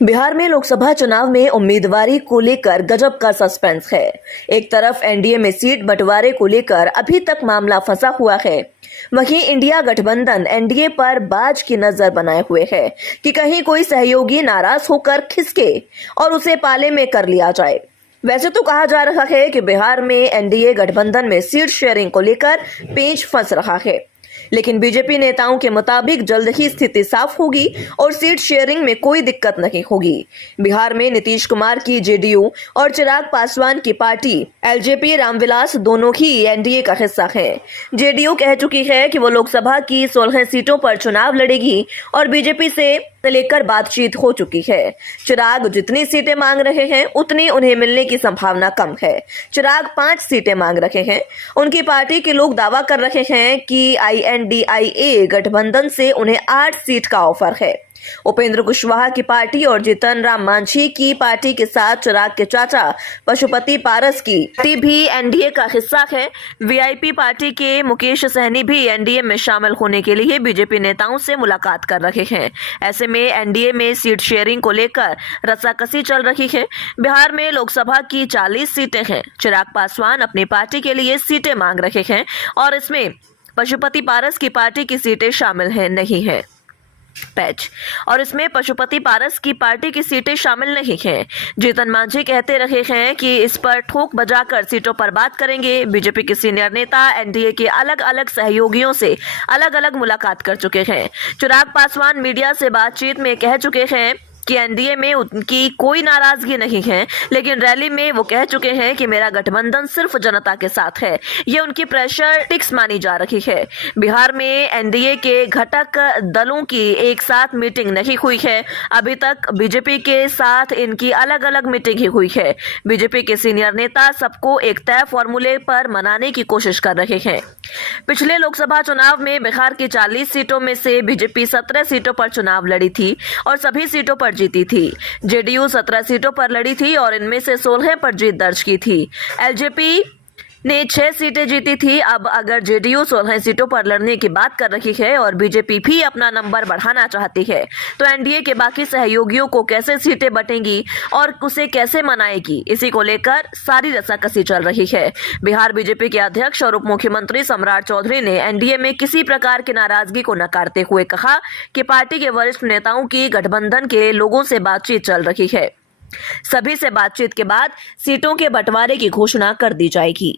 बिहार में लोकसभा चुनाव में उम्मीदवारी को लेकर गजब का सस्पेंस है। एक तरफ एनडीए में सीट बंटवारे को लेकर अभी तक मामला फंसा हुआ है, वहीं इंडिया गठबंधन एनडीए पर बाज की नजर बनाए हुए है कि कहीं कोई सहयोगी नाराज होकर खिसके और उसे पाले में कर लिया जाए। वैसे तो कहा जा रहा है कि बिहार में एनडीए गठबंधन में सीट शेयरिंग को लेकर पेच फंस रहा है, लेकिन बीजेपी नेताओं के मुताबिक जल्द ही स्थिति साफ होगी और सीट शेयरिंग में कोई दिक्कत नहीं होगी। बिहार में नीतीश कुमार की जेडीयू और चिराग पासवान की पार्टी एलजेपी रामविलास दोनों ही एनडीए का हिस्सा हैं। जेडीयू कह चुकी है कि वो लोकसभा की 16 सीटों पर चुनाव लड़ेगी और बीजेपी से लेकर बातचीत हो चुकी है। चिराग जितनी सीटें मांग रहे हैं उतनी उन्हें मिलने की संभावना कम है। चिराग 5 सीटें मांग रहे हैं। उनकी पार्टी के लोग दावा कर रहे हैं कि INDIA गठबंधन से उन्हें 8 सीट का ऑफर है। उपेंद्र कुशवाहा की पार्टी और जीतन राम मांझी की पार्टी के साथ चिराग के चाचा पशुपति पारस की पार्टी भी एनडीए का हिस्सा है। वीआईपी पार्टी के मुकेश सहनी भी एनडीए में शामिल होने के लिए बीजेपी नेताओं से मुलाकात कर रहे हैं। ऐसे में एनडीए में सीट शेयरिंग को लेकर रस्साकसी चल रही है। बिहार में लोकसभा की 40 सीटें हैं। चिराग पासवान अपनी पार्टी के लिए सीटें मांग रहे हैं और इसमें पशुपति पारस की पार्टी की सीटें शामिल नहीं है। और इसमें पशुपति पारस की पार्टी की सीटें शामिल नहीं हैं। जीतन मांझी कहते रहे हैं कि इस पर ठोक बजाकर सीटों पर बात करेंगे। बीजेपी के सीनियर नेता एनडीए के अलग अलग सहयोगियों से अलग अलग मुलाकात कर चुके हैं। चिराग पासवान मीडिया से बातचीत में कह चुके हैं कि एनडीए में उनकी कोई नाराजगी नहीं है, लेकिन रैली में वो कह चुके हैं कि मेरा गठबंधन सिर्फ जनता के साथ है। ये उनकी प्रेशर टिक्स मानी जा रही है। बिहार में एनडीए के घटक दलों की एक साथ मीटिंग नहीं हुई है। अभी तक बीजेपी के साथ इनकी अलग अलग मीटिंग ही हुई है। बीजेपी के सीनियर नेता सबको एक तय फॉर्मूले पर मनाने की कोशिश कर रहे हैं। पिछले लोकसभा चुनाव में बिहार की 40 सीटों में से बीजेपी 17 सीटों पर चुनाव लड़ी थी और सभी सीटों पर जीती थी। जेडीयू 17 सीटों पर लड़ी थी और इनमें से 16 पर जीत दर्ज की थी। एलजेपी ने 6 सीटें जीती थी। अब अगर जेडीयू 16 सीटों पर लड़ने की बात कर रही है और बीजेपी भी अपना नंबर बढ़ाना चाहती है, तो एनडीए के बाकी सहयोगियों को कैसे सीटें बटेंगी और उसे कैसे मनाएगी, इसी को लेकर सारी रस्साकसी चल रही है। बिहार बीजेपी के अध्यक्ष और उप मुख्यमंत्री सम्राट चौधरी ने एनडीए में किसी प्रकार की नाराजगी को नकारते हुए कहा कि पार्टी के वरिष्ठ नेताओं की गठबंधन के लोगों से बातचीत चल रही है। सभी से बातचीत के बाद सीटों के बंटवारे की घोषणा कर दी जाएगी।